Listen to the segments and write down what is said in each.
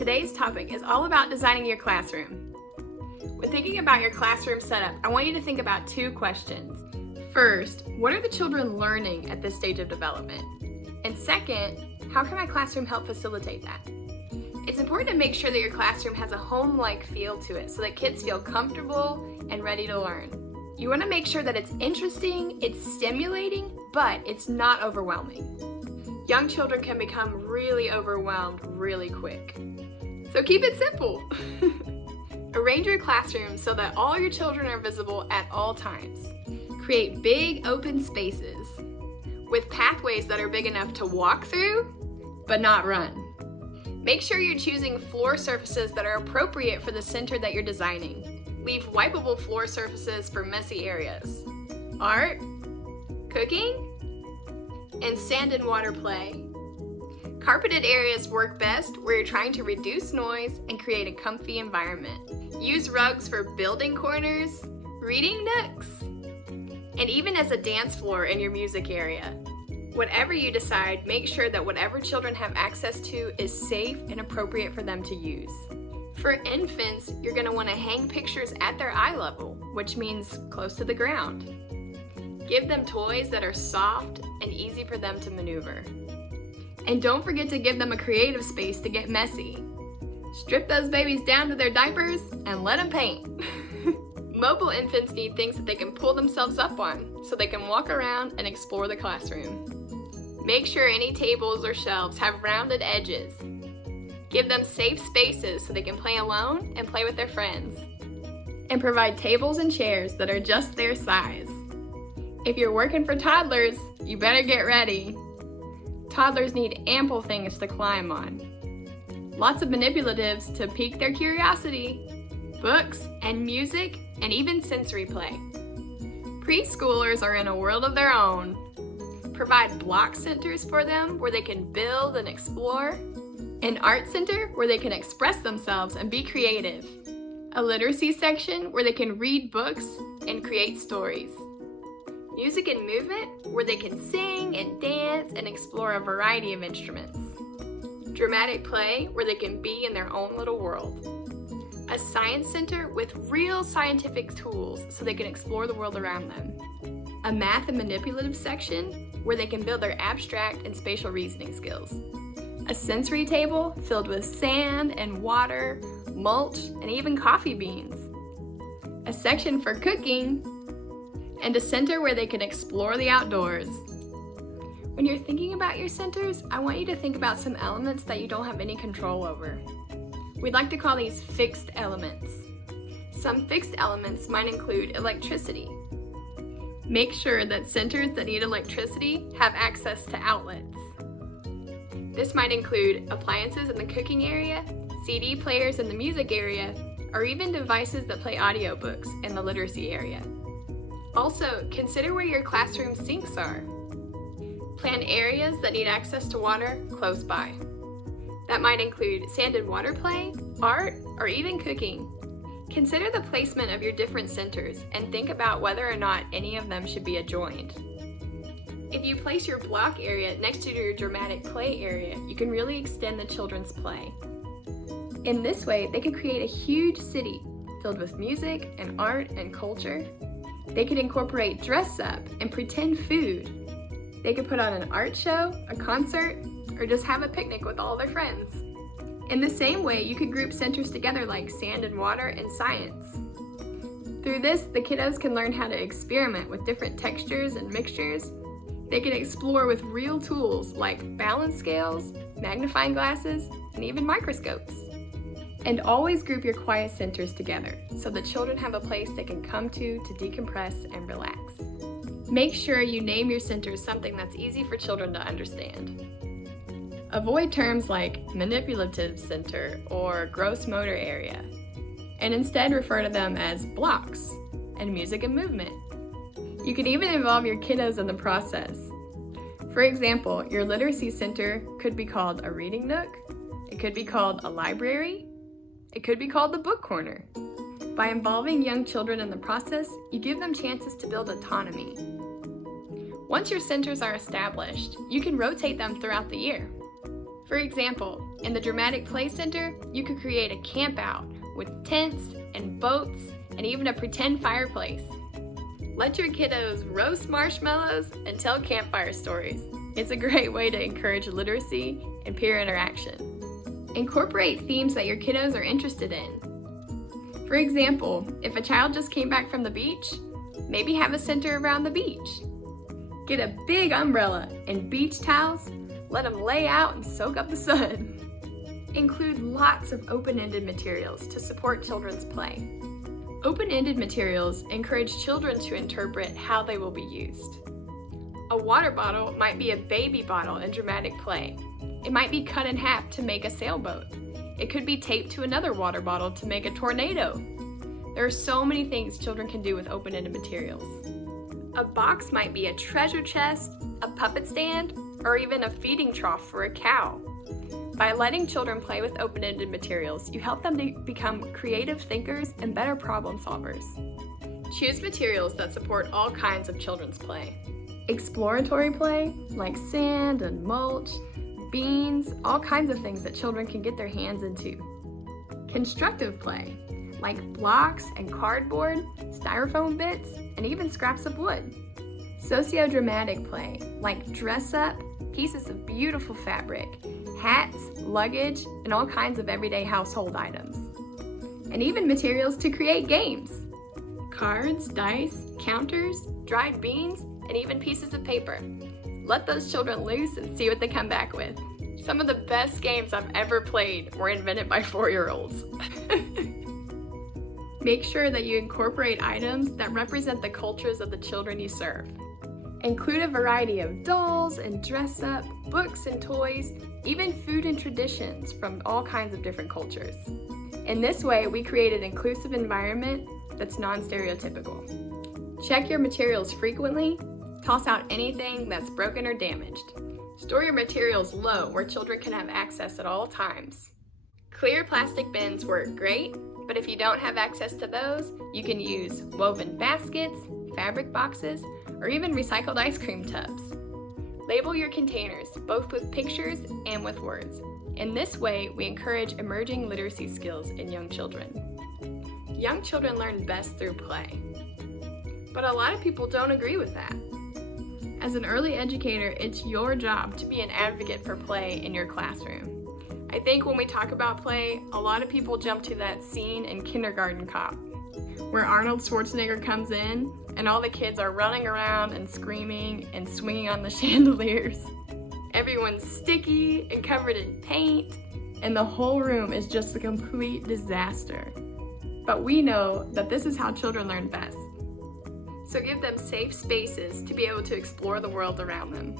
Today's topic is all about designing your classroom. When thinking about your classroom setup, I want you to think about two questions. First, what are the children learning at this stage of development? And second, how can my classroom help facilitate that? It's important to make sure that your classroom has a home-like feel to it so that kids feel comfortable and ready to learn. You want to make sure that it's interesting, it's stimulating, but it's not overwhelming. Young children can become really overwhelmed really quick. So keep it simple. Arrange your classroom so that all your children are visible at all times. Create big open spaces with pathways that are big enough to walk through, but not run. Make sure you're choosing floor surfaces that are appropriate for the center that you're designing. Leave wipeable floor surfaces for messy areas. Art, cooking, and sand and water play. Carpeted areas work best where you're trying to reduce noise and create a comfy environment. Use rugs for building corners, reading nooks, and even as a dance floor in your music area. Whatever you decide, make sure that whatever children have access to is safe and appropriate for them to use. For infants, you're going to want to hang pictures at their eye level, which means close to the ground. Give them toys that are soft and easy for them to maneuver. And don't forget to give them a creative space to get messy. Strip those babies down to their diapers and let them paint. Mobile infants need things that they can pull themselves up on so they can walk around and explore the classroom. Make sure any tables or shelves have rounded edges. Give them safe spaces so they can play alone and play with their friends. And provide tables and chairs that are just their size. If you're working for toddlers, you better get ready. Toddlers need ample things to climb on. Lots of manipulatives to pique their curiosity, books and music, and even sensory play. Preschoolers are in a world of their own. Provide block centers for them where they can build and explore. An art center where they can express themselves and be creative. A literacy section where they can read books and create stories. Music and movement where they can sing and dance and explore a variety of instruments. Dramatic play where they can be in their own little world. A science center with real scientific tools so they can explore the world around them. A math and manipulative section where they can build their abstract and spatial reasoning skills. A sensory table filled with sand and water, mulch, and even coffee beans. A section for cooking, and a center where they can explore the outdoors. When you're thinking about your centers, I want you to think about some elements that you don't have any control over. We'd like to call these fixed elements. Some fixed elements might include electricity. Make sure that centers that need electricity have access to outlets. This might include appliances in the cooking area, CD players in the music area, or even devices that play audiobooks in the literacy area. Also, consider where your classroom sinks are. Plan areas that need access to water close by. That might include sand and water play, art, or even cooking. Consider the placement of your different centers and think about whether or not any of them should be adjoined. If you place your block area next to your dramatic play area, you can really extend the children's play. In this way, they can create a huge city filled with music and art and culture. They could incorporate dress up and pretend food. They could put on an art show, a concert, or just have a picnic with all their friends. In the same way, you could group centers together like sand and water and science. Through this, the kiddos can learn how to experiment with different textures and mixtures. They can explore with real tools like balance scales, magnifying glasses, and even microscopes. And always group your quiet centers together so the children have a place they can come to decompress and relax. Make sure you name your centers something that's easy for children to understand. Avoid terms like manipulative center or gross motor area, and instead refer to them as blocks and music and movement. You can even involve your kiddos in the process. For example, your literacy center could be called a reading nook, it could be called a library, it could be called the book corner. By involving young children in the process, you give them chances to build autonomy. Once your centers are established, you can rotate them throughout the year. For example, In the Dramatic Play Center, you could create a camp out with tents and boats and even a pretend fireplace. Let your kiddos roast marshmallows and tell campfire stories. It's a great way to encourage literacy and peer interaction. Incorporate themes that your kiddos are interested in. For example, if a child just came back from the beach, maybe have a center around the beach. Get a big umbrella and beach towels. Let them lay out and soak up the sun. Include lots of open-ended materials to support children's play. Open-ended materials encourage children to interpret how they will be used. A water bottle might be a baby bottle in dramatic play. It might be cut in half to make a sailboat. It could be taped to another water bottle to make a tornado. There are so many things children can do with open-ended materials. A box might be a treasure chest, a puppet stand, or even a feeding trough for a cow. By letting children play with open-ended materials, you help them to become creative thinkers and better problem solvers. Choose materials that support all kinds of children's play. Exploratory play, like sand and mulch, beans, all kinds of things that children can get their hands into. Constructive play, like blocks and cardboard, styrofoam bits, and even scraps of wood. Socio-dramatic play, like dress up, pieces of beautiful fabric, hats, luggage, and all kinds of everyday household items. And even materials to create games. Cards, dice, counters, dried beans, and even pieces of paper. Let those children loose and see what they come back with. Some of the best games I've ever played were invented by 4-year-olds. Make sure that you incorporate items that represent the cultures of the children you serve. Include a variety of dolls and dress up, books and toys, even food and traditions from all kinds of different cultures. In this way, we create an inclusive environment that's non-stereotypical. Check your materials frequently. Toss out anything that's broken or damaged. Store your materials low where children can have access at all times. Clear plastic bins work great, but if you don't have access to those, you can use woven baskets, fabric boxes, or even recycled ice cream tubs. Label your containers, both with pictures and with words. In this way, we encourage emerging literacy skills in young children. Young children learn best through play. But a lot of people don't agree with that. As an early educator, it's your job to be an advocate for play in your classroom. I think when we talk about play, a lot of people jump to that scene in Kindergarten Cop, where Arnold Schwarzenegger comes in and all the kids are running around and screaming and swinging on the chandeliers. Everyone's sticky and covered in paint, and the whole room is just a complete disaster. But we know that this is how children learn best. So give them safe spaces to be able to explore the world around them.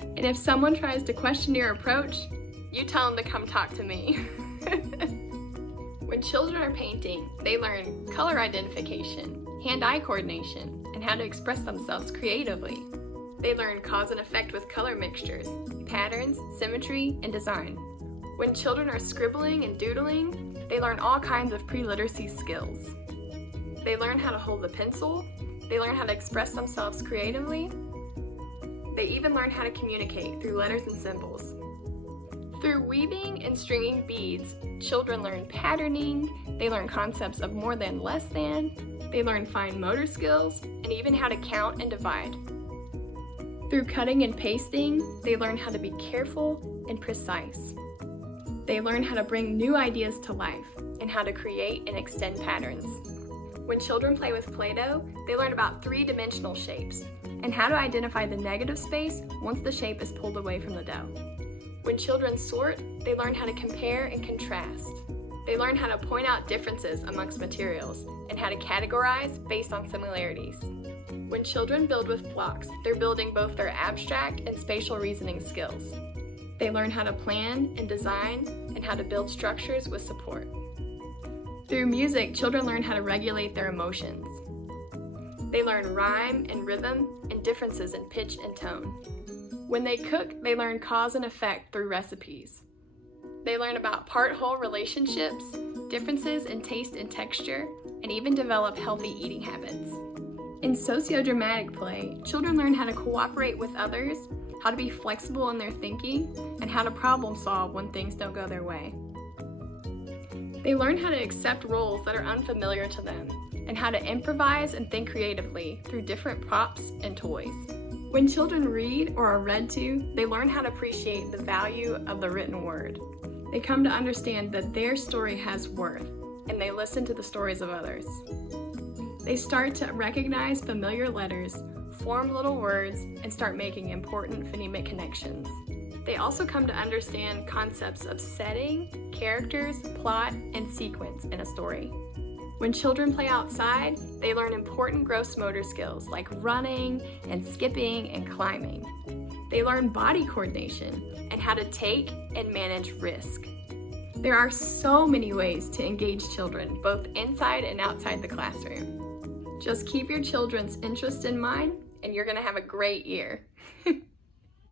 And if someone tries to question your approach, you tell them to come talk to me. When children are painting, they learn color identification, hand-eye coordination, and how to express themselves creatively. They learn cause and effect with color mixtures, patterns, symmetry, and design. When children are scribbling and doodling, they learn all kinds of pre-literacy skills. They learn how to hold the pencil. They learn how to express themselves creatively. They even learn how to communicate through letters and symbols. Through weaving and stringing beads, children learn patterning, they learn concepts of more than, less than, they learn fine motor skills, and even how to count and divide. Through cutting and pasting, they learn how to be careful and precise. They learn how to bring new ideas to life and how to create and extend patterns. When children play with Play-Doh, they learn about 3-dimensional shapes and how to identify the negative space once the shape is pulled away from the dough. When children sort, they learn how to compare and contrast. They learn how to point out differences amongst materials and how to categorize based on similarities. When children build with blocks, they're building both their abstract and spatial reasoning skills. They learn how to plan and design and how to build structures with support. Through music, children learn how to regulate their emotions. They learn rhyme and rhythm and differences in pitch and tone. When they cook, they learn cause and effect through recipes. They learn about part-whole relationships, differences in taste and texture, and even develop healthy eating habits. In socio-dramatic play, children learn how to cooperate with others how to be flexible in their thinking, and how to problem solve when things don't go their way. They learn how to accept roles that are unfamiliar to them, and how to improvise and think creatively through different props and toys. When children read or are read to, they learn how to appreciate the value of the written word. They come to understand that their story has worth, and they listen to the stories of others. They start to recognize familiar letters, form little words, and start making important phonemic connections. They also come to understand concepts of setting, characters, plot, and sequence in a story. When children play outside, they learn important gross motor skills like running and skipping and climbing. They learn body coordination and how to take and manage risk. There are so many ways to engage children, both inside and outside the classroom. Just keep your children's interest in mind, and you're going to have a great year.